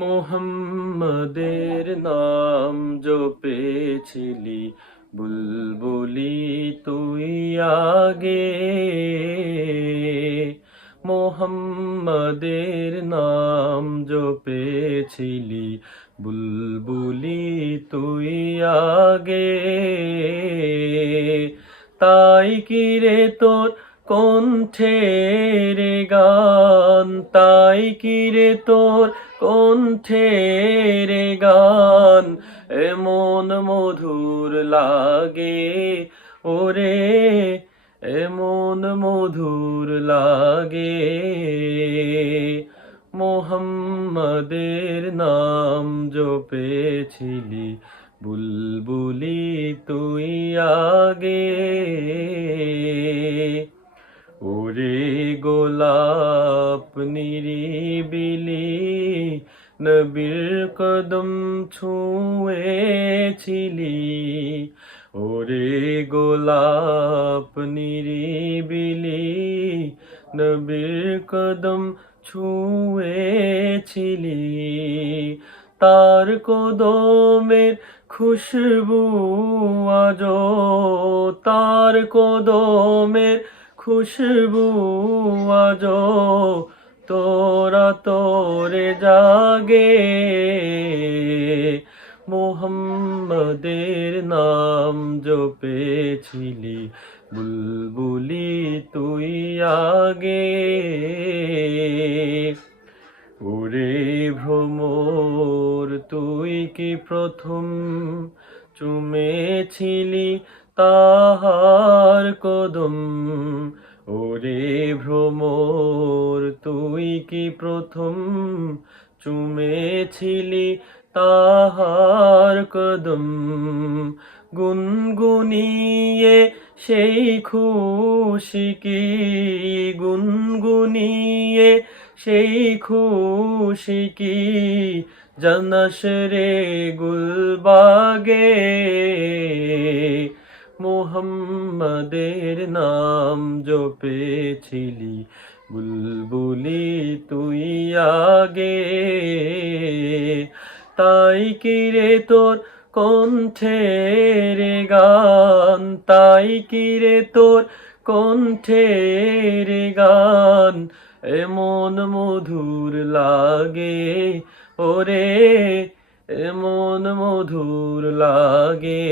মোহাম্মদের নাম জপেছিলি বুলবুলি তুই আগে। মোহাম্মদের নাম জপেছিলি বুলবুলি তুই আগে। তাই কি রে তোর কণ্ঠের গান, তাই কি রে তোর কণ্ঠের গান এমন মধুর লাগে ওরে, এমন মধুর লাগে। মোহাম্মদের নাম জপেছিলি বুলবুলি তুই আগে। ওরে গোলাপ নিরিবিলি নবীর কদম ছুঁয়েছিলি। ওরে গোলাপ নিরিবিলি নবীর কদম ছুঁয়েছিলি। তার কদমের খুশবু আজো, তার কদমের খুশবু আজো তোরা তোরে জাগে। মোহাম্মদের নাম জপেছিলি বুলবুলি তুই আগে। ওরে ভ্রমর তুই কি প্রথম চুমেছিলি তাহার কদম। ওরে ভ্রমর তুই কি প্রথম চুমেছিলি তাহার কদম। গুনগুনিয়ে সেই খুশি কি, গুনগুনিয়ে সেই খুশি কি জানাস রে গুলবাগে। মোহাম্মদের নাম জপেছিলি বুলবুলি তুই আগে। তাই কি রে তোর কণ্ঠের গান, তাই কি রে তোর কণ্ঠের গান এমন মধুর লাগে ওরে, এমন মধুর লাগে।